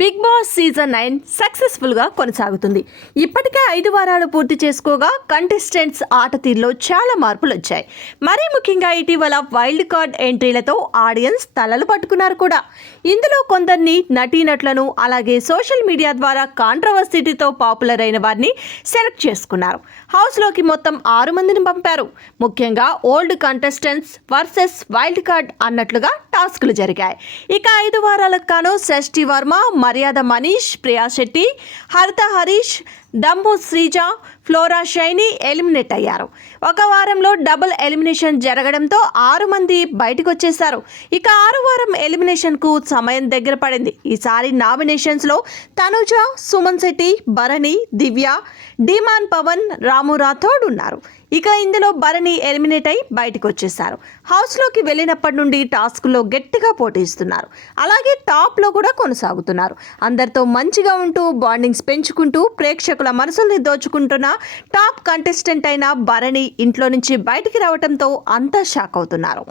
Big boss season 9 సక్సెస్ఫుల్గా కొనసాగుతుంది. ఇప్పటికే 5 వారాలు పూర్తి చేసుకోగా కంటెస్టెంట్స్ ఆట తీరులో చాలా మార్పులు వచ్చాయి. మరీ ముఖ్యంగా ఇటీవల వైల్డ్ కార్డ్ ఎంట్రీలతో ఆడియన్స్ తలలు పట్టుకున్నారు కూడా. ఇందులో కొందరిని నటీనటులను అలాగే సోషల్ మీడియా ద్వారా కాంట్రవర్సిటీతో పాపులర్ అయిన వారిని సెలెక్ట్ చేసుకున్నారు. హౌస్లోకి మొత్తం 6 మందిని పంపారు. ముఖ్యంగా old contestants versus wild card అన్నట్లుగా టాస్కులు జరిగాయి. ఇక 5 వారాలకు గాను షష్ఠి వర్మ, మర్యాద మనీష్, ప్రియా శెట్టి, హరిత హరీష్, దంబు శ్రీజ, ఫ్లోరా షైని ఎలిమినేట్ అయ్యారు. ఒక వారంలో డబుల్ ఎలిమినేషన్ జరగడంతో 6 మంది బయటకు వచ్చేశారు. ఇక 6 వారం ఎలిమినేషన్కు సమయం దగ్గర పడింది. ఈసారి నామినేషన్స్లో తనుజ, సుమన్ శెట్టి, భరణి, దివ్య, డిమాన్ పవన్, రాము రాథోడ్ ఉన్నారు. ఇక ఇందులో భరణి ఎలిమినేట్ అయి బయటకు వచ్చేశారు. హౌస్లోకి వెళ్ళినప్పటి నుండి టాస్క్లో గట్టిగా పోటీస్తున్నారు. అలాగే టాప్లో కూడా కొనసాగుతున్నారు. అందరితో మంచిగా ఉంటూ బాండింగ్స్ పెంచుకుంటూ ప్రేక్షకుల మనసుల్ని దోచుకుంటున్న టాప్ కంటెస్టెంట్ అయిన భరణి ఇంట్లో నుంచి బయటికి రావడంతో అంతా షాక్ అవుతున్నారు.